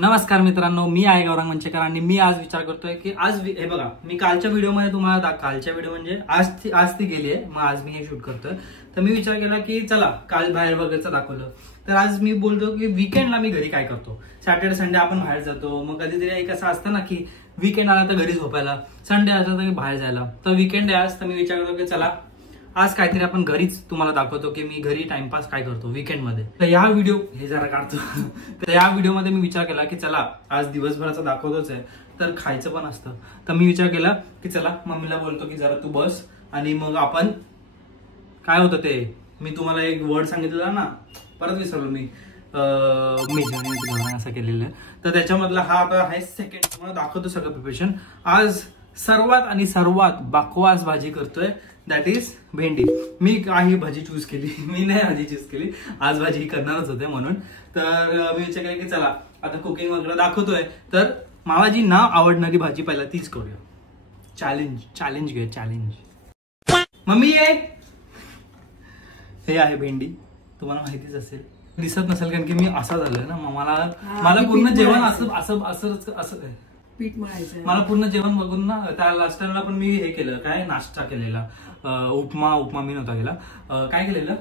नमस्कार मित्रांनो, मी आहे गौरंग मंचेकर आणि मी आज विचार करतोय की आज हे बघा, मी कालच्या व्हिडिओमध्ये तुम्हाला कालच्या व्हिडिओ म्हणजे आज ती गेली आहे, मग आज मी हे शूट करतोय. तर मी विचार केला की चला काल बाहेर वगैरेचं दाखवलं, तर आज मी बोलतो की वीकेंडला मी घरी काय करतो. सॅटर्डे संडे आपण बाहेर जातो, मग कधीतरी एक असं असतं ना की वीकेंड आला तर घरी झोपायला, संडे असला तर बाहेर जायला. तर वीकेंड आहे आज, तर मी विचार करतो की चला आज काहीतरी आपण घरीच तुम्हाला दाखवतो की मी घरी टाइमपास काय करतो वीकेंड मध्ये. तर या व्हिडिओ हे जरा काढतो तर या व्हिडिओमध्ये मी विचार केला की चला आज दिवसभराचा दाखवतोच आहे तर खायचं पण असतं. तर मी विचार केला की चला मम्मीला बोलतो की जरा तू बस आणि मग आपण काय होतं ते मी तुम्हाला एक वर्ड सांगितलेला ना, परत विसरलो मी असं केलेलं. तर त्याच्यामधला हा आता आहे सेकंड, तुम्हाला दाखवतो सगळं प्रिपरेशन. आज सर्वात बकवास भाजी करतोय, दॅट इज भेंडी. मी काही भाजी चूज केली, मी नाही भाजी चूज केली, आज भाजी करणारच होते म्हणून. तर मी विचार केला की चला आता कुकिंग वगैरे दाखवतोय तर मला जी ना आवडणारी भाजी पहिला तीच करूया. चॅलेंज घे चॅलेंज. मम्मी हे आहे भेंडी, तुम्हाला माहितीच असेल, दिसत नसेल कारण की मी असा झालोय ना, मला पूर्ण जेवण असं पीठ मळायचं. मला पूर्ण जेवण बघून ना त्या लास्ट टाइमला पण मी हे केलं, काय नाश्ता केलेला, उपमा मी नव्हता केला, काय केलेलं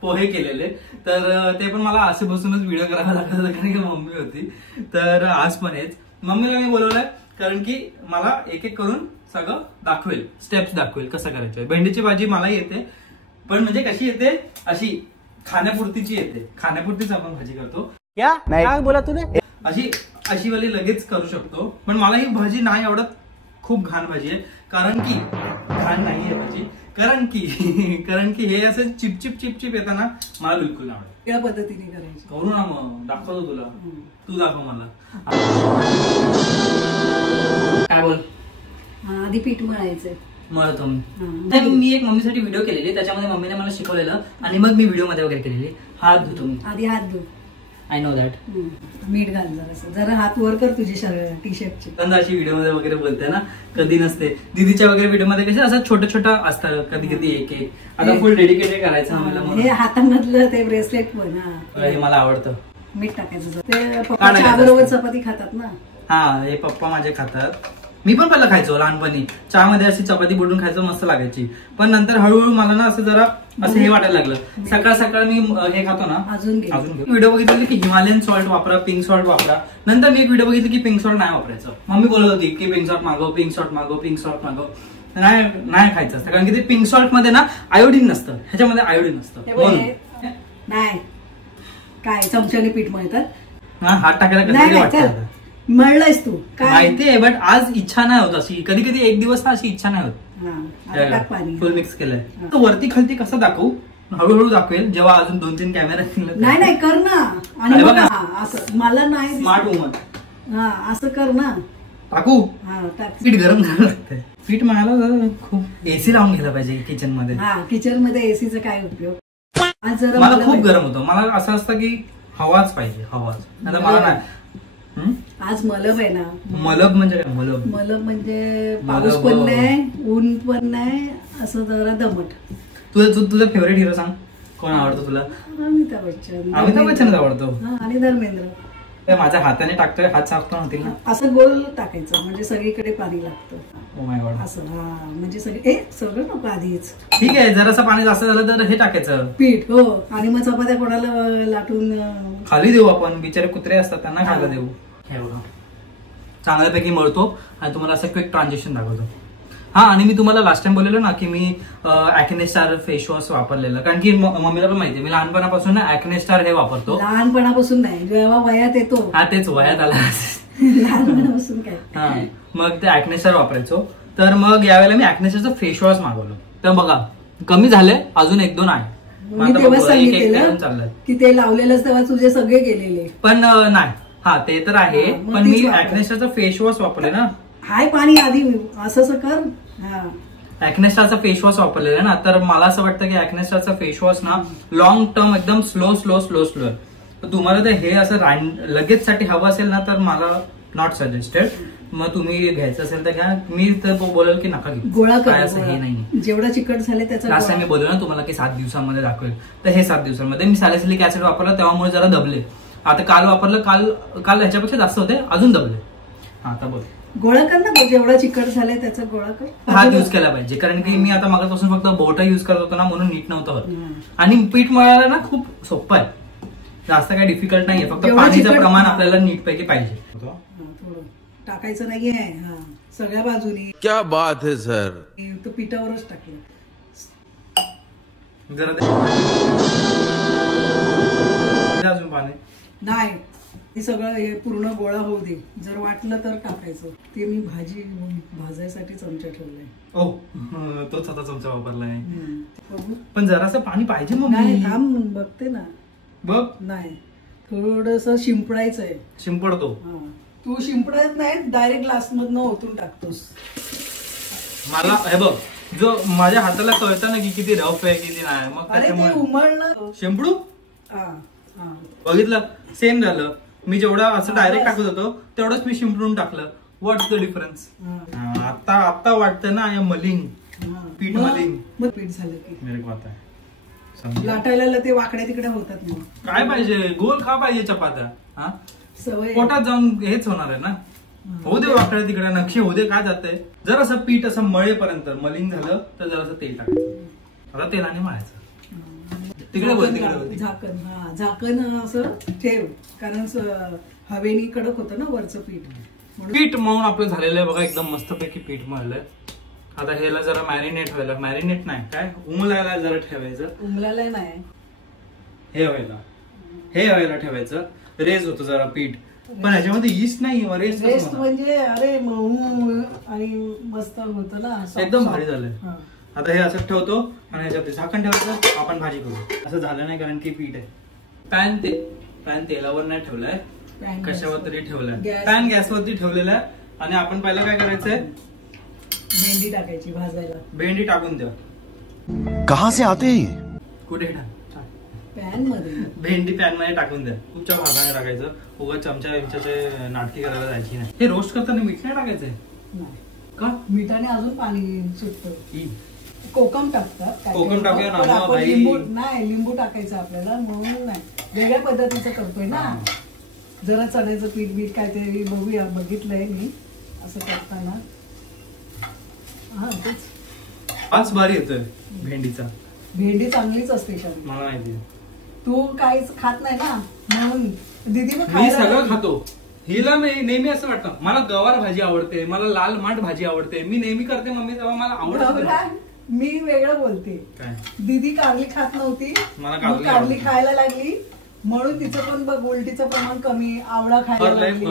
पोहे केलेले. तर ते पण मला असे बसूनच व्हिडिओ करावा लागत होता कारण की मम्मी होती. तर आज पण हेच मम्मीला मी बोलवलंय कारण की मला एक एक करून सगळं दाखवेल, स्टेप्स दाखवेल कसं करायचं. भेंडीची भाजी मला येते, पण म्हणजे कशी येते, अशी खाण्यापुरतीची येते, खाण्यापुरतीच आपण भाजी करतो. काय बोला तुम्ही, अशी वाली लगेच करू शकतो. पण मला ही भाजी नाही आवडत, खूप घाण भाजी आहे. कारण की घाण नाहीये भाजी, कारण की हे असं चिपचिप येताना मला बिलकुल नाही आवडत. या पद्धतीने करायची. करू ना मग, दाखवतो तुला, तू दाखव मला. काय बोल. आधी पीठ मळायचंय. मळतो मी एक मम्मीसाठी व्हिडिओ केलेली, त्याच्यामध्ये मम्मीने मला शिकवलेलं आणि मग मी व्हिडिओ मध्ये वगैरे केलेली. हात धुतो मी आधी, हात धु. I know that. मीठ घाल जरा हात वर कर तुझी टी शर्टची. अशी व्हिडिओ मध्ये वगैरे बोलते ना, कधी नसते. दीदीच्या वगैरे व्हिडिओ मध्ये कसे असं छोटं असतं, कधी एक आता फुल डेडिकेटेड करायचं. हे हातामधलं ते ब्रेसलेट पण हे मला आवडतं. मीठ टाकायचं. ते पप्पा बरोबर चपाती खातात ना. हा, हे पप्पा माझे खातात. मी पण पहिला खायचो लहानपणी, चहामध्ये अशी चपाती बुडून खायचो, मस्त लागायची. पण नंतर हळूहळू मला ना असं जरा असं हे वाटायला लागलं. सकाळ मी हे खातो ना. अजून व्हिडिओ बघितली की हिमालयन सॉल्ट वापरा, पिंक सॉल्ट वापरा. नंतर मी एक व्हिडिओ बघितली की पिंक सॉल्ट नाही वापरायचं. मम्मी बोलत होती की पिंक सॉल्ट मागव. नाही खायचं असतं कारण की ते पिंक सॉल्ट मध्ये ना आयोडीन नसतं, ह्याच्यामध्ये आयोडीन नसतं. नाही काय चमच्याने पीठ मळतात, हात टाकायला कसं मळलंयस तू काय माहितीये, बट आज इच्छा नाही होत अशी. कधी एक दिवस ना अशी इच्छा नाही होत. फुल मिक्स केलंय. तर वरती खालती कसं दाखवू, हळूहळू दाखवेल जेव्हा अजून 2-3 कॅमेरा. नाही कर ना. आणि असं मला नाही स्मार्ट वुमन. असं कर ना. टाकू. पीठ गरम करायला लागतंय. पीठ मळायला खूप एसी लावून घ्यायला पाहिजे किचन मध्ये. किचन मध्ये एसीचा काय उपयोग. आज जरा मला खूप गरम होतं. मला असं असतं की हवाच पाहिजे, हवाच. आता मला नाही. आज मलब आहे ना. मलब म्हणजे काय? मलब म्हणजे पाऊस पण नाही, ऊन पण नाही, असं जरा दमट. तुझा फेवरेट हिरो सांग, कोण आवडतो तुला? अमिताभ बच्चन आवडतो. आणि धर्मेंद्र. माझ्या हाताने टाकतोय, हात साफ पण होतील ना. असं गोल टाकायचं म्हणजे सगळीकडे पाणी लागतं. Oh my God. असं म्हणजे सगळं नको आधीच. ठीक आहे, जरासं पाणी जास्त झालं तर हे टाकायचं पीठ. हो, आणि मग चपात्या कोणाला लाटून खाली देऊ आपण. बिचारे कुत्रे असतात त्यांना खायला देऊ. हे बघा चांगल्यापैकी मळतो आणि तुम्हाला असं क्विक ट्रान्झॅक्शन दाखवतो. हा, आणि मी तुम्हाला लास्ट टाइम बोललेलो ना की मी ॲक्ने स्टार फेस वॉश वापरलेलं, कारण की मम्मीला पण माहितीये मी लहानपणापासून ना ॲक्ने स्टार हे वापरतो. लहानपणापासून नाही, जेव्हा वयात येतो. हा, तेच वयात आला. लहानपणापासून काय. हा, मग ते ॲक्ने स्टार वापरायचो. तर मग यावेळेला मी ॲक्ने स्टारचं फेस वॉश मागवलं. तर बघा कमी झाले, अजून 1-2 आहे. मी तेव्हा सांगितलेलं की ते लावलेलंच तेव्हा तुझे सगळे गेलेले. पण नाही, हा ते तर आहे, पण मी ॲक्ने स्टारचं फेस वॉश वापरले ना. हाय पाणी आधी असं कर. ॲक्ने स्टारचा फेस वॉश वापरलेला ना, तर मला असं वाटतं की ॲक्ने स्टारचा फेस वॉश ना लॉंग टर्म एकदम स्लो. तर तुम्हाला तर हे असं लगेच साठी हवं असेल ना तर मला नॉट सजेस्टेड. मग तुम्ही घ्यायचं असेल तर घ्या. मी तर बोलेल की नका घेऊ. गोळा असं हे नाही. जेवढा चिकट झाले त्याचा लास्ट टाइम मी बोललो ना तुम्हाला की 7 दिवसांमध्ये दाखवेल, तर हे 7 दिवसांमध्ये मी सॅलिसिलिक ऍसिड वापरला तेव्हामुळे जरा दबले. आता काल वापरलं, काल ह्याच्यापेक्षा जास्त होते, अजून दबले. आता बोल गोळा कर ना, जेवढा चिकट झालाय त्याचा गोळा कर. हात युज केला पाहिजे, कारण की मी आता मागापासून फक्त बोट युज करत होतो ना, म्हणून नीट नव्हतं होत. आणि पीठ मळायला ना खूप सोपं आहे, जास्त काही डिफिकल्ट नाहीये, फक्त पाणीचं प्रमाण आपल्याला नीट पैकी पाहिजे. थोडं टाकायचं नाहीये, सगळ्या बाजूनी. क्या बात है सर. तो पिठावरच टाकलं जरा अजून पाणी नाही. हे सगळं हे पूर्ण गोळा होऊ दे, जर वाटलं तर टाकायचं. ते मी भाजी भाजायसाठी चमचा ठेवलाय. ओ तोच आता चमचा वापरलाय. पण जरासं पाणी पाहिजे मग. नाही थांब बघते ना. बघ नाही थोडस शिंपडायचंय. शिंपडतो तू शिंपडत नाही, डायरेक्ट ग्लास मधनं ओतून टाकतोस. मला हे बघ, जो माझ्या हाताला कळतं ना की किती रफ आहे किती नाही, मग ते उमळलं. शिंपडू बघितलं, सेम झालं. मी जेवढा असं डायरेक्ट टाकत होतो तेवढंच मी शिंपडून टाकलं. व्हॉट्स द डिफरन्स. आता वाटतं ना मलिंग, पीठ मलिंग. मग पीठ झालं की मेरे को आता है लाटायला ते वाकड्या तिकडे होतात. मग काय पाहिजे, गोल खा पाहिजे चपात्या. सवय पोटात जाऊन हेच होणार आहे ना. होऊ दे वाकड्या तिकडे, नक्षी होऊ दे, काय जातंय. जर असं पीठ असं मळेपर्यंत मलिंग झालं तर जरासं तेल टाकायचं. आता तेलाने मळायचं. तिकडे बोल, तिकडे झाकण. झाकण असं ठेव, कारण हवेनी कडक होतं ना वरचं पीठ. पीठ मळून आपलं झालेलं आहे बघा, एकदम मस्तपैकी पीठ मळलंय. आता ह्याला जरा मॅरिनेट व्हायला, मॅरिनेट नाही काय उमलायला जरा ठेवायचं. उमलायला नाही, हे व्हायला ठेवायचं. रेज होतं जरा पीठ, पण ह्याच्यामध्ये ईस्ट नाही. रेस्ट म्हणजे अरे मऊ आणि मस्त होतं ना, एकदम भारी झालंय. आता हे असं ठेवतो आणि ह्याच्यात झाकण ठेवायचं, आपण भाजी करू. असं झालं नाही कारण की पीठ आहे. पॅन तेलावर नाही ठेवलाय, कशावर तरी ठेवलाय. पॅन गॅसवरती ठेवलेला आहे. आणि आपण पहिला काय करायचंय, भेंडी टाकायची भाजायला. भेंडी टाकून द्या. कहां से आते हैं? कुठे पॅन मध्ये भेंडी पॅन मध्ये टाकून द्या. तुमच्या भागाने टाकायचं, उगा चमच्याचे नाटकी करायला जायची नाही. हे रोस्ट करताना मीठ नाही टाकायचंय का? मिठाने अजून पाणी सुटतं. कोकम टाकतात. कोकम टाकूया ना नाही, लिंबू टाकायचं आपल्याला, म्हणून नाही. वेगळ्या पद्धतीचं करतोय ना. जरा चण्याचं पीठ बीठ काहीतरी बघूया, बघितलंय मी असं करताना. तेच आज भारी येतोय भेंडीचा. भेंडी चांगलीच असते का? मला माहिती. तू काहीच खात नाही ना, म्हणून दीदी मी सगळं खातो. हिला नेहमी असं वाटतं, मला गवार भाजी आवडते, मला लाल माठ भाजी आवडते. मी नेहमी करते मम्मी तेव्हा मला आवडत. मी वेगळं बोलते. दीदी कारली खात नव्हती, कारली खायला लागली, म्हणून तिचं पण बघ उलटीचं प्रमाण कमी. आवळा खायला लागली,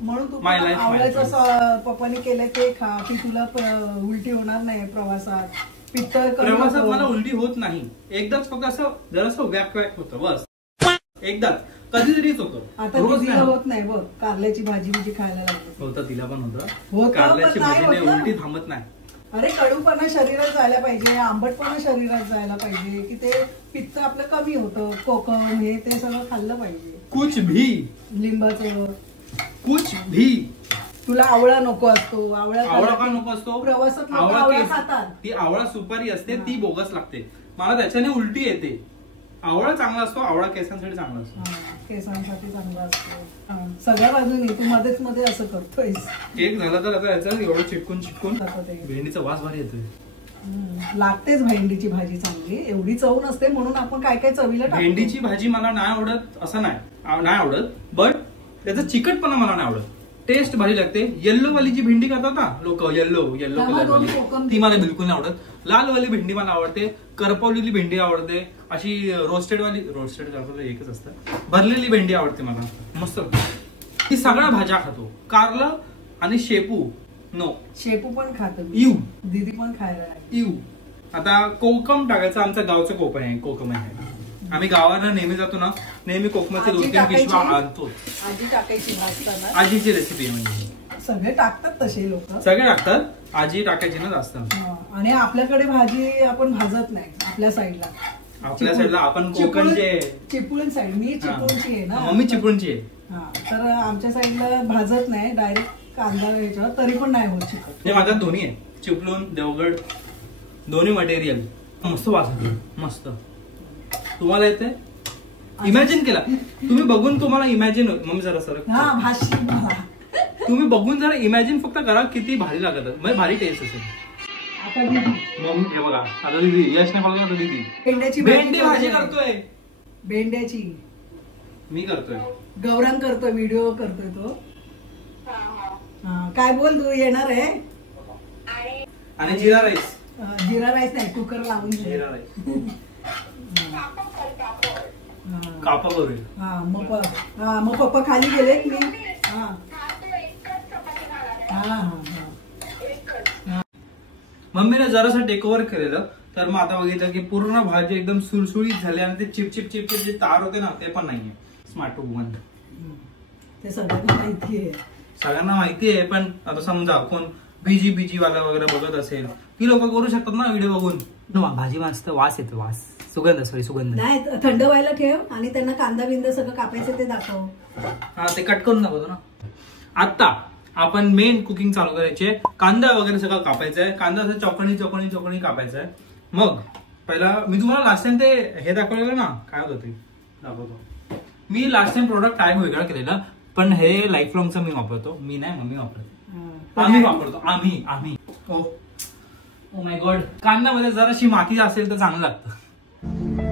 म्हणून तू आवळ्याचं पप्पाने केलंय ते खा, की तुला उलटी होणार नाही प्रवासात. प्रवासात मला उलटी होत नाही. एकदाच फक्त असं जरासं वॅक होतं, बस एकदाच, कधीतरीच होतं. आता तिला होत नाही बघ, कारल्याची भाजी म्हणजे खायला लागली. होतं, तिला पण होतं. कारल्याची भाजी उलटी थांबत नाही. अरे कडूपणा शरीरात जायला पाहिजे, आंबटपणा शरीरात जायला पाहिजे, की ते पित्त आपलं कमी होतं. कोकम हे ते सगळं खाल्लं पाहिजे. कुछ भी, लिंबाचं कुछ भी. तुला आवळा नको असतो. आवळा का नको असतो? प्रवासात आवळा खातात. ती आवळा सुपारी असते, ती बोगस लागते. मला त्याच्याने उलटी येते. आवळा चांगला असतो, आवळा केसांसाठी चांगला असतो. केसांसाठी चांगला असतो सगळ्या बाजूनी. तू मध्येच मध्ये असं करतोयस. केक झाला तर आता याचं एवढं चिटकून भेंडीचा वास भारी येतोय. लागतेच भेंडीची भाजी चांगली. एवढी चव नसते, म्हणून आपण काय काय चवीला टाकतो. भेंडीची भाजी मला नाही आवडत असं नाही आवडत, बट त्याचा चिकटपणा मला नाही आवडत. टेस्ट भारी लागते. येल्लो वाली जी भेंडी करतात ना लोक, येल्लो कलर वाली, ती मला बिलकुल नाही आवडत. लाल वाली भेंडी मला आवडते, करपवलेली भेंडी आवडते, अशी रोस्टेड एकच असतं, भरलेली भेंडी आवडते मला मस्त. ही सगळ्या भाज्या खातो. कारलं आणि शेपू नो. शेपू पण खातो यू, दीदी पण खायला यू. आता कोकम टाकायचं. आमचं गावचं कोकम आहे. आम्ही गावाला नेहमी जातो ना, नेहमी कोकमाचे 2-3 पिशव्या आणतो. आजी टाकायची भाजताना. आजीची रेसिपी म्हणजे सगळे टाकतात तसे लोक, सगळे टाकतात. आजी टाकायची ना जास्त. आणि आपल्याकडे भाजी आपण भाजत नाही. आपल्या साईडला आपण कोकणचे, चिपळूण साईड. मी चिपळूणची आहे ना, मम्मी चिपळूणची आहे. तर आमच्या साईडला भाजत नाही, डायरेक्ट कांदा ह्याच्यावर, तरी पण नाही होत चिकट. माझ्यात दोन्ही आहे, चिपळूण देवगड दोन्ही मटेरियल. मस्त वास येतो, मस्त. तुम्हाला येते? इमॅजिन केला तुम्ही बघून, तुम्हाला इमॅजिन मम्मी जरा सर तुम्ही बघून जरा इमॅजिन फक्त करा किती भारी लागत, म्हणजे भारी टेस्ट असेल. आता दीदी मम्मी हे बघा, आता दीदी यश नाही बोलला, आता दीदी भेंड्याची भाजी करतोय. भेंड्याची मी करतोय, गौरांग करतोय, व्हिडिओ करतोय तो. काय बोल, तू येणार आहे? आणि जिरा राईस. जिरा राईस नाही, कुकर लावून जिरा राईस कापा करूया. मग पप्पा खाली गेले की मम्मीने जरासं टेक ओव्हर केलेलं, तर मग आता बघितलं की पूर्ण भाजी एकदम सुळसुळीत झाली आणि ते चिपचिप चिपचिप जे तार होते ना ते पण नाहीये. स्मार्ट वुमन ते सगळ्यांना माहिती आहे, सगळ्यांना माहिती आहे. पण आता समजा कोण बीजी वाला वगैरे बघत असेल, ती लोक करू शकतात ना व्हिडिओ बघून. भाजी मस्त वास येतो, वास सुगंध नाही. थंड व्हायला ठेव आणि त्यांना कांदा बिंदा सगळं कापायचं ते दाखव. हा ते कट करून दाखवतो ना. आता आपण मेन कुकिंग चालू करायचे. कांदा वगैरे सगळं कापायचंय. कांदा असं चौकणी कापायचा आहे. मग पहिला मी तुम्हाला लास्ट टाइम ते हे दाखवलेलं ना, काय होतं ते दाखवतो. मी लास्ट टाइम प्रोडक्ट काय वेगळं केलेलं, पण हे लाईफ लॉंगचं मी वापरतो. मी नाही, मम्मी वापरतो. आम्ही वापरतो, आम्ही. ओ माय गॉड, कांद्यामध्ये जराशी माती असेल तर चांगलं लागतं.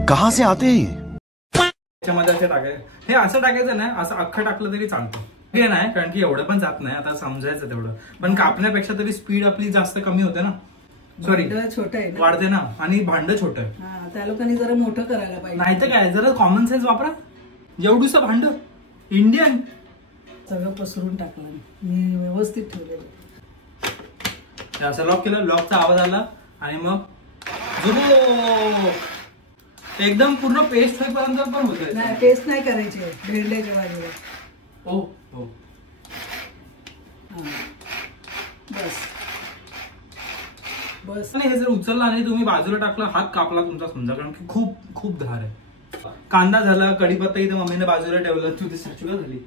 कहां से आते हैं? त्याच्यामध्ये असं टाकायचं. हे असं टाकायचं नाही, असं अख्खं टाकलं तरी चालतं. हे नाही, कारण की एवढं पण जात नाही, आता समजायचं तेवढं. पण कापण्यापेक्षा तरी स्पीड आपली जास्त कमी होते ना. सॉरी, छोटं आहे वाढते ना, आणि भांड छोटं आहे. त्या लोकांनी जरा मोठं करायला पाहिजे. नाही तर काय, जरा कॉमन सेन्स वापरा. एवढूसं भांड इंडियन सगळं पसरून टाकलं मी, व्यवस्थित ठेवलेलं. असं लॉक केलं, लॉकचा आवाज आला आणि मग एकदम पूर्ण पेस्ट होईपर्यंत पण होत. नाही, पेस्ट नाही करायची भेंड्याच्या भाजीला. हो हो, बस. हे जर उचललं आणि तुम्ही बाजूला टाकलं, हात कापला तुमचा समजा, कारण की खूप धार आहे. कांदा झाला, कढीपत्ता इथं मम्मीने बाजूला ठेवलं. तू ते स्टॅच्यू का झाली?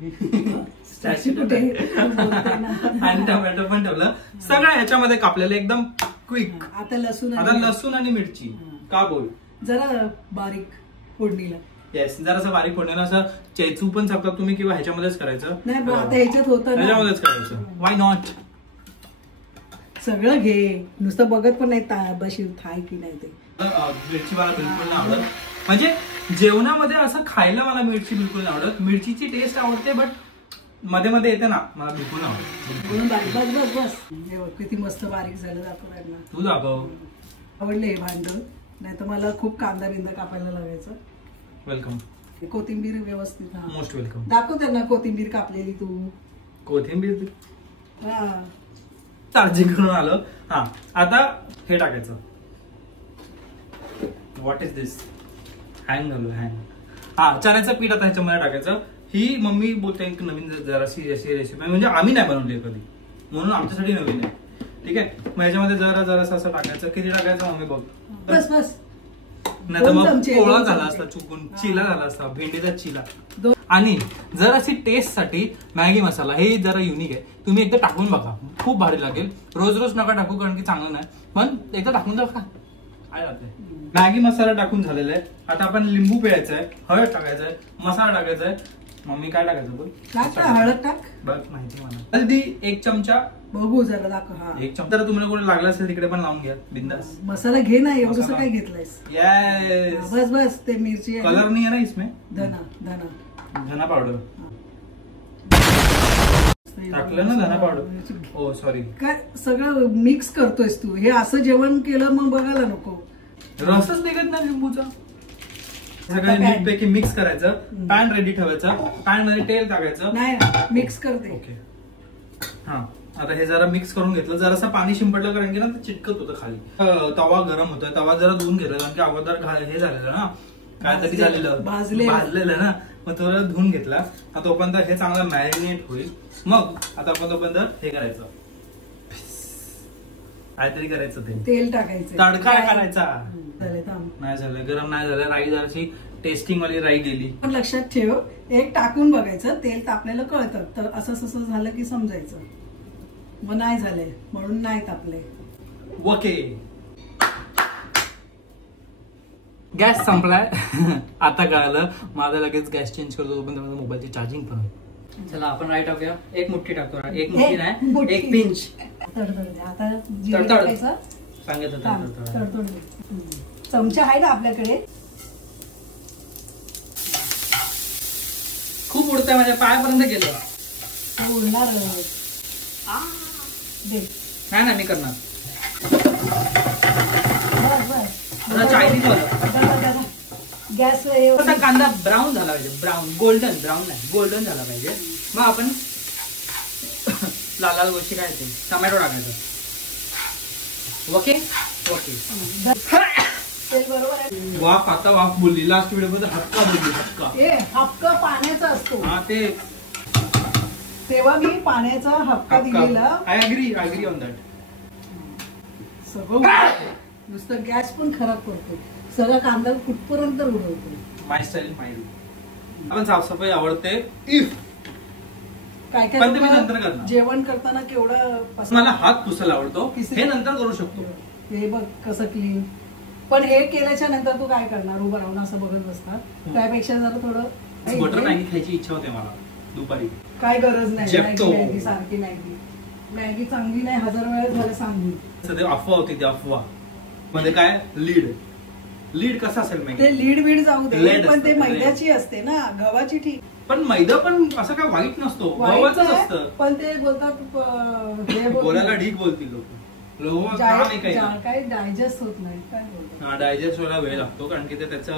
आणि टोमॅटो पण ठेवलं. सगळं ह्याच्यामध्ये कापलेलं एकदम क्विक. आता लसूण आणि मिरची का बोल, जरा बारीक फोडणीला. येस, जरासं बारीक फोडणीला. असं चेचू पण शकता तुम्ही, किंवा ह्याच्यामध्येच करायचं. नाही, आता ह्याच्यात होतं, ह्याच्यामध्येच करायचं. Why not. सगळं घे, नुसतं बघत पण नाही बशी थाय की नाही ते. मिरची मला बिलकुल नाही आवडत. म्हणजे जेवणामध्ये असं खायला मला मिरची बिलकुल नाही आवडत. मिरचीची टेस्ट आवडते, बट मध्ये मध्ये येते ना, मला बिलकुल नाही आवडत. बस किती मस्त बारीक झालं. दाखव, तू दाखव. आवडले हे भांड. नाही तर मला खूप कांदा बिंदा कापायला लागायचं. वेलकम. कोथिंबीर व्यवस्थित. Most welcome. दाखव त्यांना कोथिंबीर कापलेली. तू कोथिंबीर काळजी करून आलो. हा, आता हे टाकायचं. What is this? हँग झालो, हँग. हा, चण्याचं पीठ आता ह्याच्यामध्ये टाकायचं. ही मम्मी बोलते नवीन जराशी अशी रेसिपी, म्हणजे आम्ही नाही बनवली कधी, म्हणून आमच्यासाठी नवीन आहे. ठीक आहे. मग ह्याच्यामध्ये जरासं असं टाकायचं. किती टाकायचं मम्मी बघ. बस. नाही तर मग पोळा झाला असता, चुकून चिला झाला असता, भेंडीचा चिला. आणि जराशी टेस्ट साठी मॅगी मसाला, हे जरा युनिक आहे. तुम्ही एकदा टाकून बघा, खूप भारी लागेल. रोज नका टाकू, कारण की चांगलं नाही, पण एकदा टाकून बघा काय राहते. मॅगी मसाला टाकून झालेला आहे. आता आपण लिंबू पिळायचं आहे, हळद टाकायचं आहे, मसाला टाकायचा आहे. मम्मी काय टाकायचं बोल? हळद टाक. बघ, माहिती मला. हळदी 1 चमचा. बघू जरा दाखव. हा, 1 चमचा. तर तुम्हाला कोणी लागला असेल तिकडे पण लावून घ्या, बिंदास. मसाला घे ना, एवढंसं काय घेतलंयस? येस, बस. ते मिरची कलर नाही आहे ना इसमें. धना पावडर टाकलं ना, धना पावडर. ओ सॉरी. काय सगळं मिक्स करतोयस तू? हे असं जेवण केलं मग बघायला नको. रसच निघत ना लिंबूचा. सगळं नीटपैकी मिक्स करायचं. पॅन रेडी ठेवायचा. पॅन मध्ये तेल टाकायचं. नाही, मिक्स करते. ओके. हा, आता हे जरा मिक्स करून घेतलं. जरासं पाणी शिंपडलं, कारण की ना ते चिटकत होतं खाली. तवा गरम होता. तवा जरा धुवून घेतला, कारण की अगोदर हे झालेलं ना, काय तरी झालेलं, भाजलेलं ना, मग थोडं धुवून घेतला. आता तोपर्यंत हे चांगलं मॅरिनेट होईल. मग आता आपण तोपर्यंत हे करायचं, काहीतरी करायचं. तेल टाकायचं, तडका करायचा. नाही झालं, गरम नाही झालं. राई जराशी टेस्टिंग वाली राई गेली. पण लक्षात ठेव, एक टाकून बघायचं, तेल तापलेलं कळतं. तर असं झालं की समजायचं. मग नाही झालंय म्हणून नाही तापले. ओके. गॅस संपलाय आता कळालं. माझा लगेच गॅस चेंज करतो, पण माझ्या मोबाईलची चार्जिंग पण होईल. चला आपण राईट टाकूया. एक मुठ्ठी टाकतो, एक मुठ्ठी नाही एक पिंच. सांगितलं चमचा आहे ना आपल्याकडे. खूप उडतंय, माझ्या पायापर्यंत गेलं. उडणार नाही मी करणार. चायनीज वाला गॅस कांदा ब्राऊन झाला पाहिजे, ब्राऊन ब्राऊन नाही गोल्डन झाला पाहिजे. मग आपण लाल लाल गोष्टी काय ते टोमॅटो टाकायचं. ओके ओके बरोबर. वाफ आता वाफ बोलली, लास्ट व्हिडिओ मध्ये हक्का बोलली. हक्का पाण्याचा असतो. हा ते तेव्हा मी पाण्याचा हक्का दिलेला. I agree on that. सगळं नुसतं गॅस पण खराब करतो, सगळा कांदा कुठपर्यंत उडवतो. माय स्टाईल माय. आपण साफसफाई आवडते. काय पण तुम्ही नंतर करणार. जेवण करताना केवढं मला हात पुसायला आवडतो, हे नंतर करू शकतो. हे बघ कसं क्लीन. पण हे केल्याच्या नंतर तू काय करणार, उभं राहून असं बघत बसणार. त्यापेक्षा जरा थोडं बटर मॅगी खायची इच्छा होते मला दुपारी. काय गरज नाही मॅगी सारखी. मॅगी चांगली नाही, 1000 वेळा झालं सांगून. अफवा होती ती अफवा. म्हणजे काय लीड कसा असेल ते लीड जाऊ दे, पण ते मैद्याची असते ना, गव्हाची ठीक. पण मैदा पण असं काय वाईट नसतो, गव्हाचंच असतं. पण ते बोलतात बोलायला ढीक बोलतील लोक. काय डायजेस्ट होत नाही. काय बोलतो डायजेस्ट व्हायला वेळ लागतो, कारण की ते त्याचं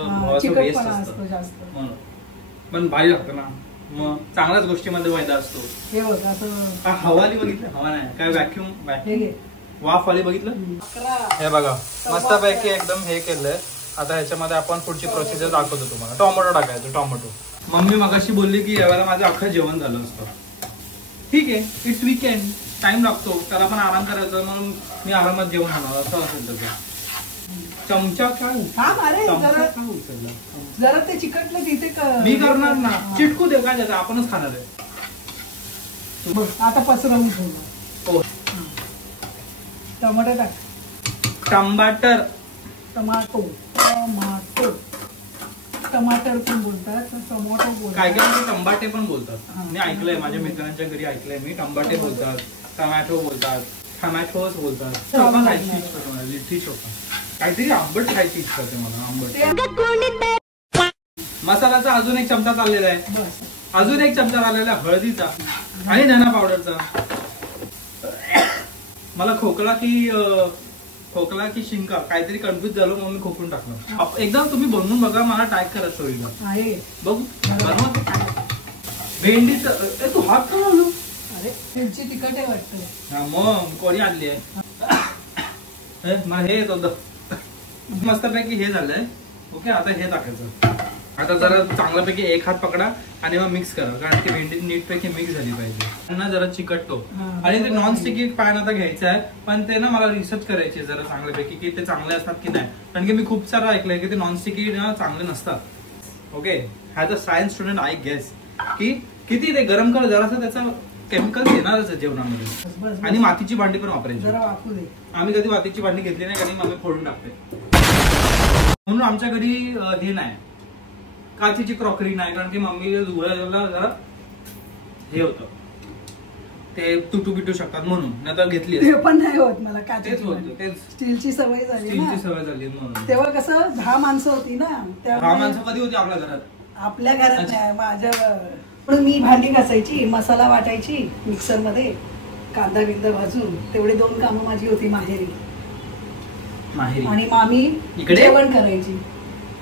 वेस्ट असतं जास्त. पण भारी लागतं ना. मग चांगल्याच गोष्टीमध्ये मैदा असतो. हे बघ असं हवाली बघितलं, हवा नाही काय व्हॅक्युम वाफ वाली बघितलं. हे बघा मस्तपैकी एकदम हे केलंय. आता ह्याच्यामध्ये आपण पुढची प्रोसिजर दाखवतो तुम्हाला. टोमॅटो टाकायचं. टोमॅटो मम्मी मगाशी बोलली की यावेळेला माझं अख्खं जेवण झालं असतं. ठीक आहे, इट्स वीकेंड, टाइम लागतो, त्याला पण आराम करायचा, म्हणून मी आरामात जेवण खाणार असं असेल त्याचं. चमचा काय जरा ते चिकटलं तिथे मी करणार ना. चिटकू दे काय, आपणच खाणार आहे. आता पसरवून ठेवलं. टमाटर टाक. टमाटर पण बोलतात, टोमॅटो बोलतात, काय टमाटे पण बोलतात. मी ऐकलंय, माझ्या मित्रांच्या घरी ऐकलंय मी. टमाटे बोलतात, टमॅटो बोलतात, टमॅटोज बोलतात. चोखा खायची इच्छा होती, लिट्टी चोखा. काहीतरी आंबट खायची इच्छा होते मला, आंबट. मसाल्याचा अजून एक चमचा चाललेला आहे. अजून एक चमचा चाललेला आहे हळदीचा आणि धना पावडरचा. मला खोकला की शिंका काहीतरी कन्फ्युज झालो, मग मी खोकून टाकलं. एकदा तुम्ही बनवून बघा, मला टाईप करा स्टोरीला. बघ भेंडीचं तू हात का लावलो. अरे मिरची तिखट आहे वाटतं. हा मग कोणी आणली आहे. मला हे येत होतं. मस्तपैकी हे झालंय. ओके, आता हे टाकायचं. आता जरा चांगल्यापैकी एक हात पकडा आणि मग मिक्स करा, कारण की भेंडी नीटपैकी मिक्स झाली पाहिजे. त्यांना जरा चिकटतो. आणि ते नॉन स्टिकी पॅन आता घ्यायचं आहे, पण ते ना मला रिसर्च करायची जरा चांगल्यापैकी की ते चांगले असतात की नाही, कारण की मी खूप सारं ऐकलंय की ते नॉन स्टिकी ना चांगले नसतात. Okay, as a science student I guess की किती ते गरम कर जरासं त्याचा केमिकल येणारच आहे जेवणामध्ये. आणि मातीची भांडी पण वापरायची. आम्ही कधी मातीची भांडी घेतली नाही, कारण आम्ही फोडून टाकते. म्हणून आमच्या घरी हे नाही, काचीची क्रॉकरी नाही, कारण की मम्मीला धुवायला जरा हे होतं, ते तुटू बिटू शकतात म्हणून. नाही तर घेतली ते पण नाही होत मला. तेच होतं, तेच स्टीलची सवय झाली म्हणून. तेव्हा कसं 10 माणसं होती ना. 10 माणसं कधी होती आपल्या घरात? आपल्या घरात नाही, माझ्या. पण मी भांडी घासायची, मसाला वाटायची मिक्सर मध्ये, कांदा बिंदा भाजून. तेवढे 2 कामं माझी होती माहेरी. आणि मामी जेवण करायची.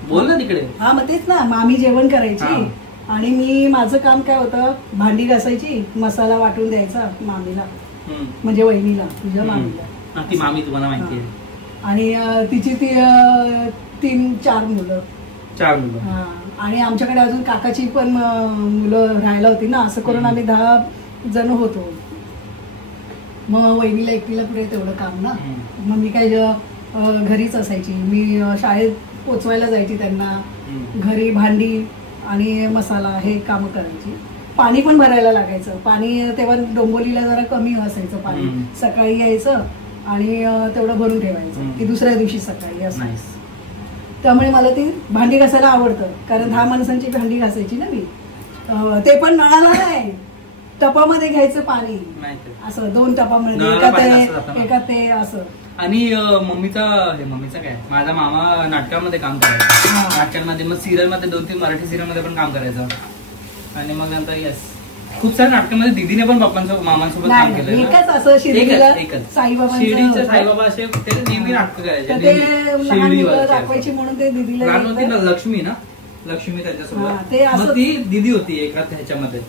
बोल ना तिकडे. हा मग तेच ना, मामी जेवण करायची आणि मी माझं काम काय होतं, भांडी घासायची, मसाला वाटून द्यायचा मामीला, म्हणजे वहिनीला, तुझ्या मामीला. ती मामी तुम्हाला माहिती आहे. आणि तिची ती 3-4 मुलं. 4 मुलं. आणि आमच्याकडे अजून काकाची पण मुलं राहायला होती ना. असं करून आम्ही 10 जण होतो. मग वहिनीला एकटीला पुढे तेवढं काम ना. मग मी काय घरीच असायची. मी शाळेत पोचवायला जायची त्यांना, घरी भांडी आणि मसाला हे काम करायची. पाणी पण भरायला लागायचं. पाणी तेव्हा डोंबोलीला जरा कमी असायचं पाणी. सकाळी यायचं आणि तेवढं भरून ठेवायचं की दुसऱ्या दिवशी सकाळी असं. त्यामुळे मला ती भांडी घासायला आवडतं, कारण 10 माणसांची भांडी घासायची ना मी. ते पण नळाला नाही, टपामध्ये घ्यायचं पाणी असं 2 टपामध्ये, एका ते असं. आणि मम्मीचा काय, माझा मामा नाटकामध्ये काम करायचा, नाटकांमध्ये मग सिरियल मध्ये 2-3 मराठी सिरियल मध्ये पण काम करायचं. आणि मग नंतर येस खूप साऱ्या नाटकामध्ये दीदीने पण पप्पांसोबत मामांसोबत काम केलं. एकच साईबाबा असे ते नेहमी नाटक करायचे दाखवायची म्हणून ते दीदीला लक्ष्मी त्यांच्यासोबत ती दीदी होती एका ह्याच्यामध्ये.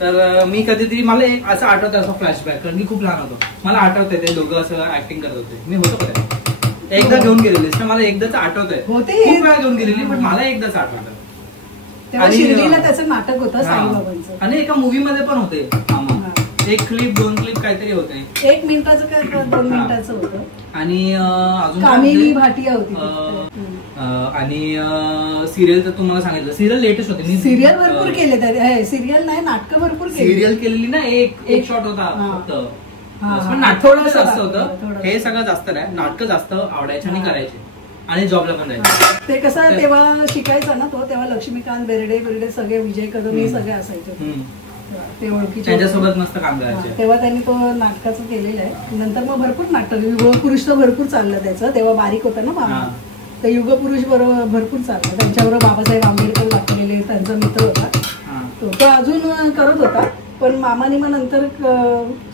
तर मी कधीतरी मला एक असं आठवतं, असं फ्लॅशबॅक, कारण की खूप लहान होतो, मला आठवतंय ते दोघं असं ऍक्टिंग करत होते. मी होतो का एकदा घेऊन गेलेले, मला एकदाच आठवतंय, खूप वेळा घेऊन गेलेली पण मला एकदाच आठवतं. शिर्डीला त्याचं नाटक होतं साईबाबांचं, आणि एका मूवी मध्ये पण होते एक क्लिप 2 क्लिप काहीतरी होते, 1 मिनिटाचं काय 2 मिनिटाचं होतं. आणि अजून कामिनी भाटिया होती. आणि सिरियल तर तुम्हाला सांगितलं, सिरियल लेटेस्ट होते. मी सिरियल भरपूर केले, सिरियल नाही नाटक भरपूर सिरियल केलेली ना. एक शॉट होता फक्त, नाटक जास्त होतं, हे सगळं जास्त नाही, नाटक जास्त आवडायचे आणि करायचे, आणि जॉबला पण जायचं. ते कसं तेव्हा शिकायचं ना तो, तेव्हा लक्ष्मीकांत बेर्डे सगळे, विजय कदम हे सगळे असायचे, ते ओळखीचे, त्यांच्यासोबत मस्त काम करायचे. तेव्हा त्यांनी तो नाटकाचं केलेलं आहे. नंतर मग भरपूर नाटक, युगपुरुष तर भरपूर चाललं त्याचं, तेव्हा बारीक होतं ना मामा, तर युगपुरुष बरोबर भरपूर चाललं. त्यांच्याबरोबर बाबासाहेब आंबेडकर दाखवलेले, त्यांचा मित्र होता तो अजून करत होता, पण मामाने मग नंतर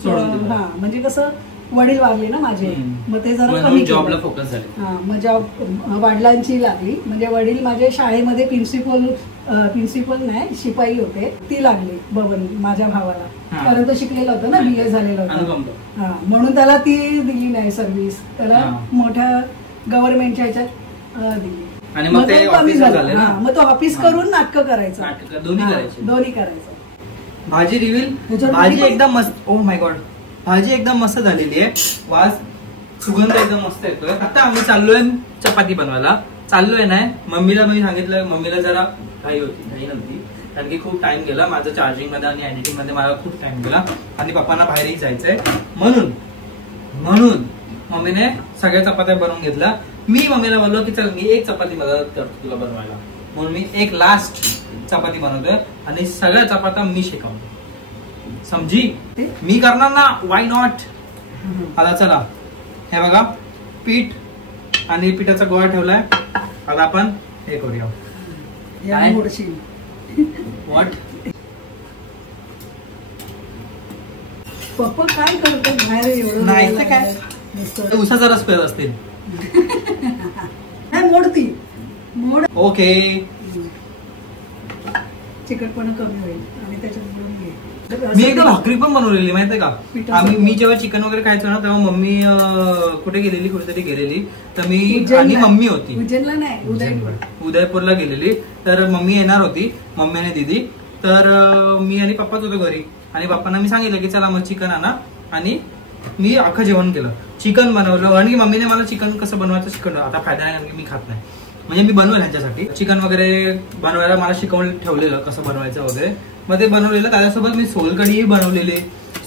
म्हणजे कसं वडील वारले ना माझे, मग ते जरा कमी जॉबला फोकस झाले. मग जॉब वडिलांची लागली, म्हणजे वडील माझ्या शाळेमध्ये प्रिन्सिपल नाही शिपाई होते, ती लागली बबन माझ्या भावाला, कारण तो शिकलेला होता ना, BA झालेला होता, म्हणून त्याला ती दिली नाही सर्व्हिस, त्याला मोठ्या गव्हर्नमेंटच्या ह्याच्यात दिली. आणि मग ते ऑफिस झाले ना, मग तो ऑफिस करून नाटक करायचं, दोन्ही करायचं. भाजी रिव्हील, भाजी एकदम मस्त, ओ माय गॉड, भाजी एकदम मस्त झालेली आहे, वास सुगंध एकदम मस्त येतोय. आता आम्ही चाललोय चपाती बनवायला, चाललोय नाही, मम्मीला मी सांगितलं, मम्मीला जरा घाई नव्हती, कारण की खूप टाइम गेला माझं चार्जिंग मध्ये आणि एडिटिंग मध्ये, मला खूप टाइम गेला, आणि पप्पांना बाहेरही जायचंय, म्हणून मम्मीने सगळ्या चपात्या बनवून घेतल्या. मी मम्मीला बोललो की चल मी एक चपाती मदत करतो तुला बनवायला, म्हणून मी एक लास्ट चपाती बनवतोय, आणि सगळ्या चपात्या मी शिकवतो, समजी, मी करणार ना, वाय नॉट. आता चला, हे बघा पीठ आणि पिठाचा गोळा ठेवलाय, आता आपण हे करूया. व्हॉट पप्पा काय करतो बाहेर एवढं, नाही तर काय उसाचा रस पेत असतील. मोड ओके, चिकटपणा कमी होईल, आणि त्याच्यात मी एकदा भाकरी पण बनवलेली माहितीये का. मी जेव्हा चिकन वगैरे खायचो ना, तेव्हा मम्मी कुठेतरी गेलेली, तर मी आणि मम्मी होती उज्जैनला नाही, उदयपूरला गेलेली, तर मम्मी येणार होती, मम्मी आणि दीदी, तर मी आणि पप्पाच होतो घरी, आणि पप्पांना मी सांगितलं की चला मग चिकन आणा, आणि मी अख्खं जेवण केलं, चिकन बनवलं, आणि मम्मीने मला चिकन कसं बनवायचं शिकवलं. आता फायदा नाही, कारण की मी खात नाही, म्हणजे मी बनवेल ह्यांच्यासाठी चिकन वगैरे बनवायला मला शिकवून ठेवलेलं कसं बनवायचं वगैरे, मग ते बनवलेलं. त्याच्यासोबत मी सोलकढीही बनवलेली,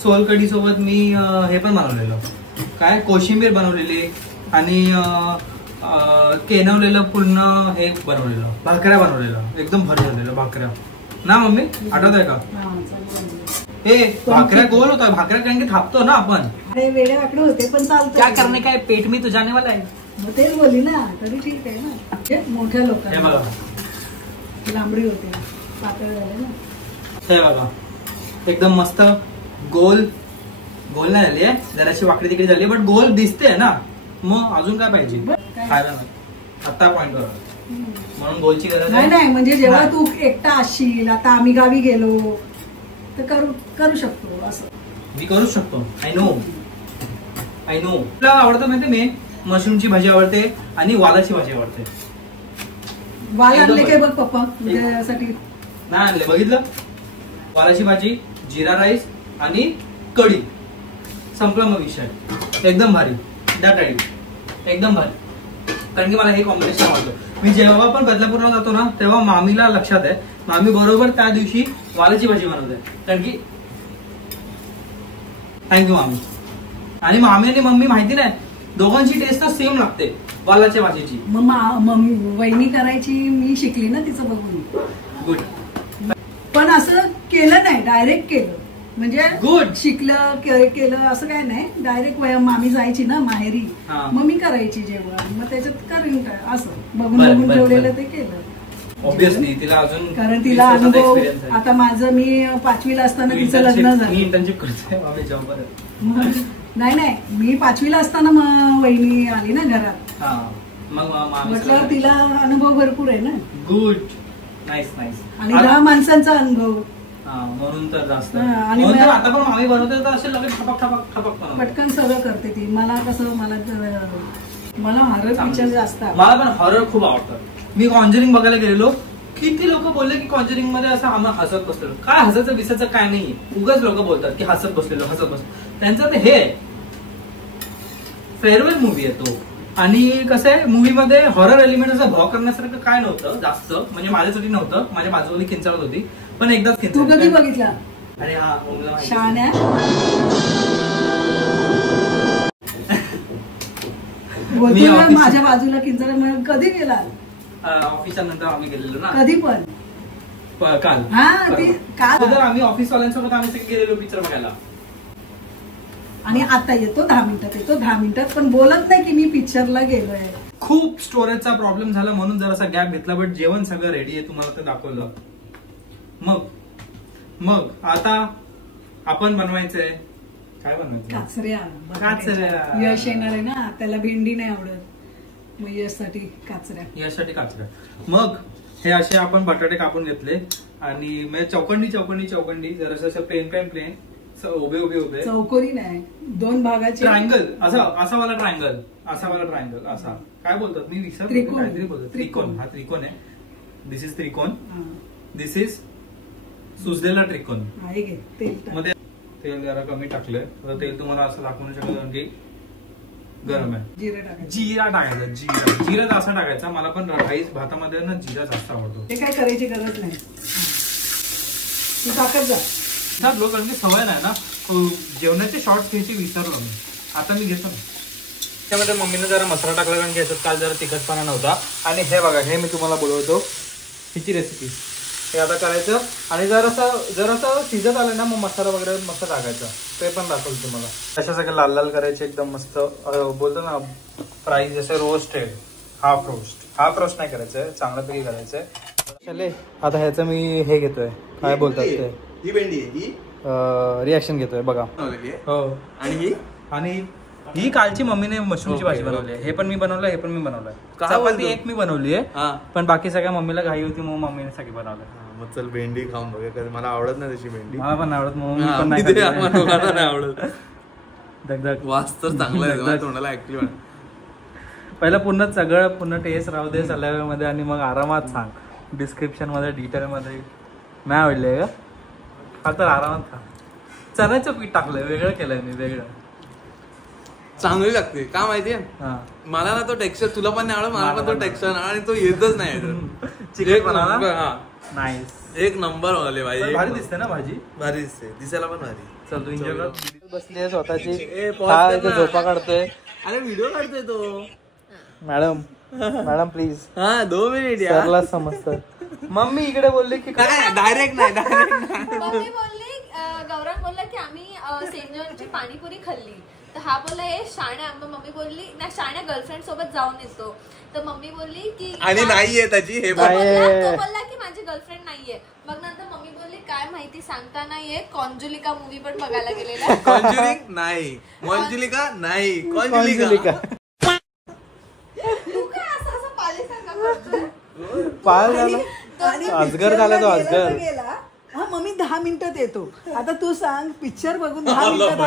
सोलकढी सोबत मी हे पण बनवलेलं, काय कोशिंबीर बनवलेली, आणि केनवलेलं पूर्ण हे बनवलेलं, भाकऱ्या बनवलेलं, एकदम भारी झालेलं भाकऱ्या ना. मम्मी आठवत आहे का? हे भाकऱ्या गोल होता, भाकऱ्या कारण की थापतो ना आपण, वेगळे आकडे होते पण चालतं, क्या करणे काय, पेट मी तुझ्याने वाला आहे. मग तेच बोलली ना, तरी ठीक आहे ना. मोठ्या लोकांना लांबडी होते, पातळ झाले ना. हे बघा एकदम मस्त गोल नाही झाली आहे, जराशी वाकडी तिकडे झाली, बट गोल दिसते ना, मग अजून काय पाहिजे खायला. आता पॉइंटवर म्हणून गोलची गरज नाही. म्हणजे जेव्हा तू एकटा असशील, आता आम्ही गावी गेलो तर करू शकतो, असं मी करू शकतो. आय नो तुला आवडतं माहिती, मी मशरूमची भाजी आवडते आणि वालाची भाजी आवडते. वाल आणले काय बघ पप्पा तुझ्यासाठी, नाही आणले, बघितलं, वालाची भाजी, जिरा राईस आणि कढी, संपला मग विषय. एकदम भारी, एकदम भारी, कारण की मला हे कॉम्बिनेशन आवडतं. मी जेव्हा पण बदलापूरला जातो ना, तेव्हा मामीला लक्षात आहे, मामी बरोबर त्या दिवशी वालाची भाजी बनवते, कारण की थँक्यू मामी. आणि मामी आणि मम्मी माहिती नाही, दोघांची टेस्ट सेम लागते. वालाच्या भाजीची. मग वहिनी करायची, मी शिकली ना तिचं बघून. गुड. पण असं केलं नाही, डायरेक्ट केलं. म्हणजे गुड. शिकलं केलं असं काय नाही, डायरेक्ट मामी जायची ना माहेरी, मग मी करायची जेवण, मग त्याच्यात करीन काय असं बघून ठेवलेलं ते केलं. ऑब्विसली तिला अजून, कारण तिला अनुभव. आता माझं मी 5वीला असताना तिचं लग्न झालं. इंटर्नशिप करते. नाही मी 5वीला असताना वहिनी आली ना घरात, म्हटल्यावर तिला अनुभव भरपूर आहे ना. गुड. Nice nice. आणि 10 माणसांचा अनुभव, म्हणून तर जास्त. आणि आता पण मामी बनवते तर असे लगेच ठपक पटकन सगळं करते ती. मला कसं, मला हॉरर पिक्चर जास्त. मला पण हॉरर खूप आवडतं. मी कॉन्जरिंग बघायला गेलेलो, किती लोक बोलले की कॉन्जरिंग मध्ये असं आम्हाला हसत बसलेलो. काय हसायचं बिसायचं काय नाही, उगाच लोक बोलतात की हसत बसलेलो. त्यांचं ते हे फेअरवेल मूवी आहे तो. आणि कसं आहे, मूवी मध्ये हॉरर एलिमेंट असं भाव करण्यासारखं काय नव्हतं जास्त, म्हणजे माझ्यासाठी नव्हतं. माझ्या बाजूला किंचाळत होती, पण एकदाच तू कधी बघितला? अरे हा शाण्या. माझ्या बाजूला किंचाळ कधी गेला? ऑफिसच्या नंतर आम्ही गेलेलो ना. कधी पण काल. काल आम्ही ऑफिस वाल्यांसोबत आम्ही सगळे गेलेलो पिक्चर बघायला. आणि आता येतो 10 मिनिटात, येतो 10 मिनिटात, पण बोलत नाही की मी पिक्चरला गेलोय. खूप स्टोरेजचा प्रॉब्लेम झाला म्हणून जरासा गॅप घेतला, बट जेवण सगळं रेडी आहे, तुम्हाला ते दाखवलं. मग आता आपण बनवायचंय काय बनवायचं? काचऱ्या. यश येणार आहे ना, त्याला भेंडी नाही आवडत, मग यशसाठी काचऱ्या. मग हे असे आपण बटाटे कापून घेतले आणि चौकंडी जरासं प्लेन उभे चौकोनी नाही, 2 भागाचे ट्रायंगल. असा वाला ट्रायंगल असा काय बोलतात, मी विसरलो काहीतरी बोलतो. त्रिकोण. हा त्रिकोण आहे. दिस इज त्रिकोण, दिस इज सुजलेला त्रिकोण. मध्ये तेल जरा कमी टाकलंय. तेल तुम्हाला असं दाखवू शकत की गरम आहे. जिरा टाकायचा. जिरा असा टाकायचा. मला पण राईस भातामध्ये ना जिरा जास्त आवडतो. ते काय करायची गरज नाही, तू टाकत जा. लोकांची सवय नाही ना जेवणाचे शॉर्ट्स घ्यायची, विसरलो मी. आता मी घेतो. त्यामध्ये मम्मीने जरा मसाला टाकला, कारण की काल जरा तिखटपणा नव्हता. आणि हे बघा, हे मी तुम्हाला बोलवतो हिची रेसिपी. हे आता करायचं आणि जरासं शिजत आलं ना, मग मसाला वगैरे मस्त टाकायचा. ते पण दाखवतो तुम्हाला. अशा सगळं लाल लाल करायचे एकदम मस्त. बोलतो ना फ्राय, जसे रोस्टेड. हाफ रोस्ट नाही करायचंय, चांगल्यापैकी करायचंय. चले आता ह्याचं मी हे घेतोय, काय बोलतात ते, ही भेंडी आहे, रिॲक्शन घेतोय बघा. हो. आणि ही कालची मम्मीने मशरूमची भाजी बनवली आहे. हे पण मी बनवलंय. चपाती एक मी बनवली आहे, पण बाकी सगळ्या मम्मीला घाई होती, मग मम्मीने सगळी बनवलं. मग चल भेंडी खाऊन बघूया. मला आवडत नाही तशी भेंडी. मला पण आवडत, मम्मी पण नाही आवडत. दगदग वास तर चांगला आहे तोंडाला ऍक्च्युअली. पहिला पूर्ण टेस्ट राहू दे सलाव्यामध्ये, आणि मग आरामात सांग डिस्क्रिप्शन मध्ये डिटेल मध्ये. नाही आवडले का? हा तर आरामात खा. चण्याचं पीठ टाकलंय, वेगळं केलंय मी, वेगळं. चांगली लागते का माहितीये मला ना तो टेक्स्चर. तुला पण नाही आवडत, मला पण तो टेक्स्चर आणि तो येतच नाही. चिकन बनवला नाईस, एक नंबर बनवले भाजी. भारी दिसते ना भाजी, भारी दिसते, दिसायला पण भारी. चल तू एन्जॉय कर. बसली स्वतःची झोपा काढतोय. अरे व्हिडिओ काढतोय तो. Madam please. हा 2 मिनिट सरला समजतं. मम्मी इकडे बोलली की काय डायरेक्ट नाही. मम्मी बोलली, गौरव बोलला की आम्ही सेंजोरची पाणीपुरी खाल्ली, तर हा बोलला हे शाण्या. मम्मी बोलली ना, शाण्या गर्लफ्रेंड सोबत जाऊन येतो. तर मम्मी बोलली की आणि नाहीये त्याची. हे तो बोलला की माझी गर्लफ्रेंड नाहीये. मग नंतर मम्मी बोलली काय माहिती सांगता नाहीये, कॉन्जुलिका मूवी पण बघायला गेलेला. कॉन्जुरिंग नाही, मंजुलिका नाही, कॉन्जुलिका. तू काय असं पालेसारखा करतोय? पाल झाला, अजगर झाला तो, अजगर गेला. हा मम्मी 10 मिनिटात येतो. आता तू सांग, पिक्चर बघून 10 मिनिटात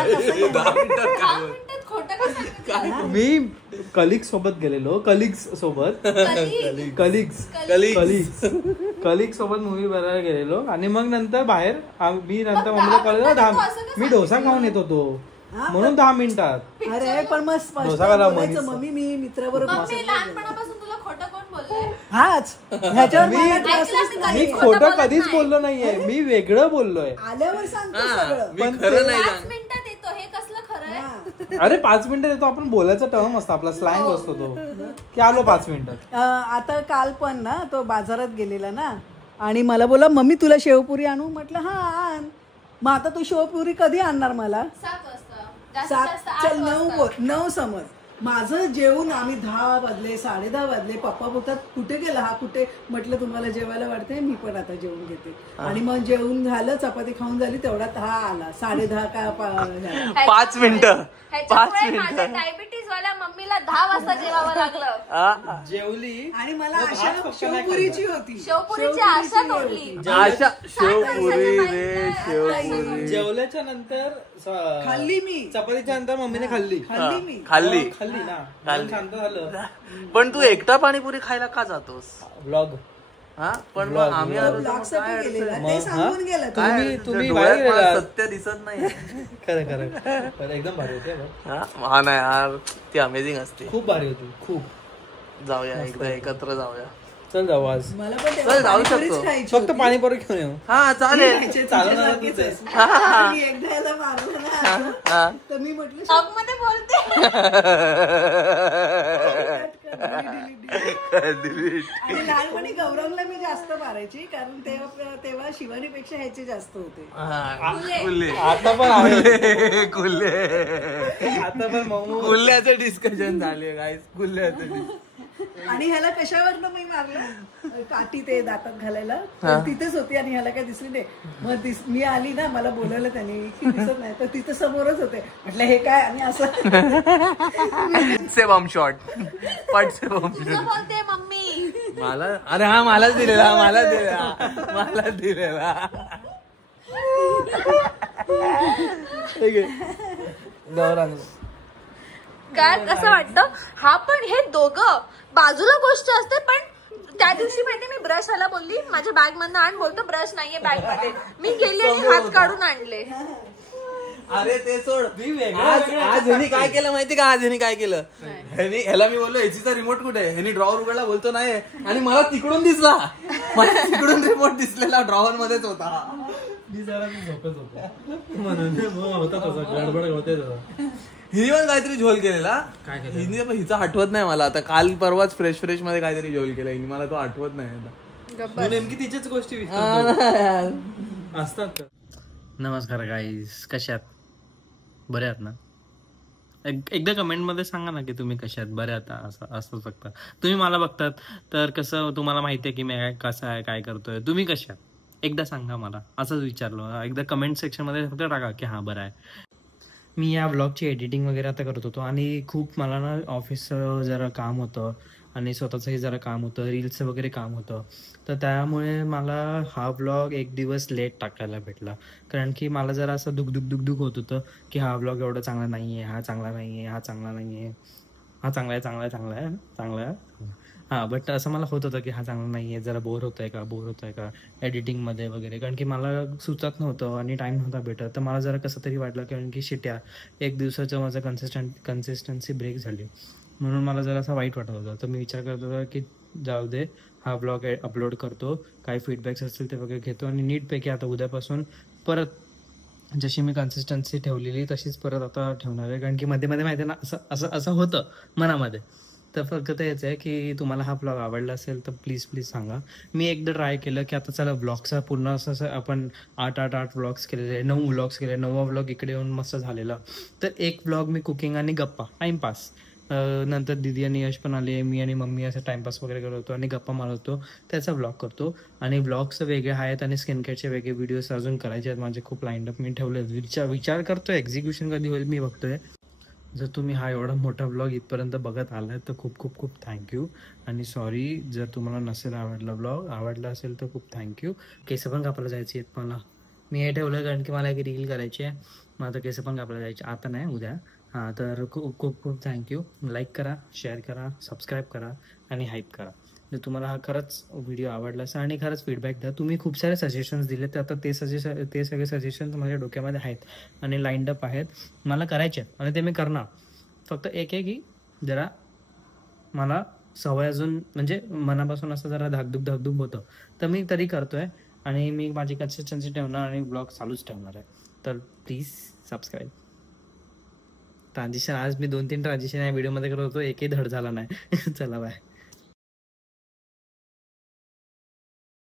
खोटं का सांगितलं? मी कलिग्स सोबत गेलेलो, कलिग्स सोबत मूवी बघायला गेलेलो. आणि मग नंतर बाहेर मी नंतर मम्मीला कळलं मी डोसा खाऊन येत होतो, म्हणून 10 मिनिटात. अरे पण मग डोसा खायला मम्मी मी मित्राबरोबर. लहानपणापासून तुला खोटं कोण बोललंय? हाच मी खोटं कधीच बोललो नाहीये, मी वेगळं बोललोय. आल्यावर सांगतो सगळं. मी खरं नाही. 5 मिनिटात येतो, हे कसलं खरं आहे? अरे 5 मिनिटं देतो आपण, बोलायचा टर्म असतो आपला, स्लँग असतो तो की आलो 5 मिनिटं. आता काल पण ना तो बाजारात गेलेला ना आणि मला बोला मम्मी तुला शेवपुरी आणू, म्हटलं हा आण. मग आता तू शेवपुरी कधी आणणार मला? 7 वाजता. चल 9 समज. माझं जेवून आम्ही 10 वाजले 10:30 वाजले. पप्पा बोलतात कुठे गेला हा, कुठे? म्हटलं तुम्हाला जेवायला वाटते, मी पण आता जेवून घेते. आणि मग जेवून झालं, चपाती खाऊन झाली, तेवढ्यात हा आला. 10:30 का 5 मिनिटं. माझ्या डायबिटीज वाल्या मम्मीला 10 वाजता जेवावं लागलं. जेवली आणि मला आशा शेवपुरीची होती. शेवपुरीची आशा तोडली. आशा शेवपुरी रे शेवपुरी. जेवल्याच्या नंतर खाल्ली मी. चपातीच्या नंतर मम्मीने खाल्ली खाल्ली ना, शांत झालं. पण तू एकटा पाणीपुरी खायला का जातोस? व्लॉग. हा पण मग आम्ही आलो तर मग ब्लॉगसाठी काय गेलेला, अडचण? ते सांगून गेलं. काय तुम्ही डोळ्यात बाहेर मला गेलात. सत्य दिसत नाही. खरं एकदम भारी होते बघ. हा नाही यार, ती अमेझिंग असते. खूप भारी होती खूप. जाऊया एकदा एकत्र जाऊया. चल जाऊ आज. मला पण चल, जाऊ पाणीपुरीच शकतो. खायची फक्त होती. पाणीपुरी घेऊन येऊ. हा चालेल. तुझ्यासारखीच आहे. आणि एकदा याला मारलं ना हा. तर मी म्हटलं शॉक मध्ये बोलते. आणि लहानपणी गौरवला मी जास्त मारायची, कारण तेव्हा शिवानीपेक्षा ह्याचे जास्त होते. कुल्ले आता पण आहे. कुल्ले आता पण मऊ. कुल्ल्याचं डिस्कशन झाले गाईस. कुल्ल्याचं. आणि ह्याला कशावरनं मी मारलं, काठी ते दातात घालायला, तर तिथेच होती आणि ह्याला काय दिसली नाही. मग मी आली ना, मला बोलवलं त्याने की दिसत नाही, तर तिथं समोरच होते. म्हटलं हे काय, आणि असं से बम शॉट पट से बम तुझं बोलते मम्मी. मला. अरे हा मलाच दिलेला, मला दिलेला. गौरांग काय असं वाटतं, हा पण हे दोघं बाजूला गोष्ट असते. पण त्या दिवशी माहिती मी ब्रश आला बोलली माझ्या बॅग मधनं आण, बोलतो ब्रश नाहीये बॅग मध्ये. मी गेली आणि हात काढून आणले. अरे ते सोड. आज ह्यानी काय केलं माहिती का? आज ह्यानी काय केलं, ह्याला मी बोललो एसीचा रिमोट कुठे आहे, ह्यानी ड्रॉवर उघडला, बोलतो नाही, आणि मला तिकडून दिसला. मला तिकडून रिमोट दिसलेला ड्रॉवर मध्येच होता. मी जरा झोपत होतो म्हणून होता तसा गडबड होते. हिने पण काहीतरी झोल केलेला. काय केलं? हिने पण हिचा आठवत नाही मला आता. काल परवाच फ्रेश मध्ये काहीतरी झोल केला हिने, मला तो आठवत नाही आता. नेमकी तिच्याच गोष्टी असतात. नमस्कार गाईस, कशा आहात? बरे आहात ना? एकदा कमेंटमध्ये सांगा ना की तुम्ही कशा आहात, बरे आहात. असं फक्त तुम्ही मला बघतात तर कसं तुम्हाला माहिती आहे की मी कसं आहे, काय करतोय, तुम्ही कशा आहात एकदा सांगा मला. असंच विचारलो. एकदा कमेंट सेक्शनमध्ये फक्त टाका की हां बरं आहे. मी या ब्लॉगची एडिटिंग वगैरे आता करत होतो आणि खूप मला ना ऑफिसचं जरा काम होतं आणि स्वतःचंही जरा काम होतं, रील्सचं वगैरे काम होतं. तर त्यामुळे मला हा ब्लॉग 1 दिवस लेट टाकायला भेटला, कारण की मला जरा असं दुख होत होतं की हा ब्लॉग एवढा चांगला नाही आहे, हा चांगला नाही आहे, हा चांगला नाही आहे, हा चांगला आहे. हां, बट असं मला होत होतं की हा चांगला नाही आहे, जरा बोर होत आहे का एडिटिंगमध्ये वगैरे, कारण की मला सुचत नव्हतं आणि टाईम नव्हता भेटत. तर मला जरा कसं तरी वाटलं, कारण की शिट्या 1 दिवसाचं माझं कन्सिस्टन्सी ब्रेक झाली, म्हणून मला जरा असं वाईट वाटत होतं. तर मी विचार करत होतो की जाऊ दे, हा ब्लॉग अपलोड करतो, काही फीडबॅक्स असतील ते वगैरे घेतो आणि नीटपैकी आता उद्यापासून परत जशी मी कन्सिस्टन्सी ठेवलेली तशीच परत आता ठेवणार आहे. कारण की मध्ये माहिती आहे ना असं होतं मनामध्ये. तर फक्त तेच आहे की तुम्हाला हा ब्लॉग आवडला असेल तर प्लीज सांगा. मी एकदा ट्राय केलं की आता चला ब्लॉगचा पूर्ण असं आपण 8 ब्लॉग्स केलेले, 9 ब्लॉग्स केले, 9वा ब्लॉग इकडे येऊन मस्त झालेला. तर एक ब्लॉग मी कुकिंग आणि गप्पा टाइमपास, नंतर दीदी आणि यश पण आले, मी आणि मम्मी असं टाइमपास वगैरे करत होतो आणि गप्पा मारत होतो, त्याचा ब्लॉग करतो. आणि ब्लॉग्स वेगळे आहेत आणि स्किन केअरचे वेगळे व्हिडिओज अजून करायचे आहेत माझे, खूप लाईनअप मी ठेवले. विचार करतोय, एक्झिक्युशन कधी होईल मी बघतोय. जर तुम्ही हा एवढा मोठा ब्लॉग इथपर्यंत बघत आलाय तर खूप थँक्यू. आणि सॉरी जर तुम्हाला नसेल आवडला ब्लॉग, आवडला असेल तर खूप थँक्यू. केस पण कापायला जायची आहेत मला, मी हे ठेवलं कारण की मला एक रील करायची आहे. मग आता केस पण कापायला जायचे, आता नाही उद्या. हां, तर खूप थँक्यू. लाईक करा, शेअर करा, सबस्क्राईब करा आणि हाईप करा. जर तुम्हाला हा खरंच व्हिडिओ आवडला असेल आणि खरंच फीडबॅक द्या. तुम्ही खूप सारे सजेशन्स दिले, तर आता ते सगळे सजेशन्स माझ्या डोक्यामध्ये आहेत आणि लाईंड अप आहेत, मला करायचे आहेत आणि ते मी करणार. फक्त एक आहे की जरा मला सवय अजून म्हणजे मनापासून असं जरा धाकधूक होतं, तर मी तरी करतोय आणि मी माझी कन्सिस्टन्सी ठेवणार आणि ब्लॉग चालूच ठेवणार आहे. तर प्लीज सबस्क्राईब. ट्रान्झिशन आज मी 2-3 ट्रान्झिशन या व्हिडिओ मध्ये करत होतो, एकही धड झाला नाही. चला बाय.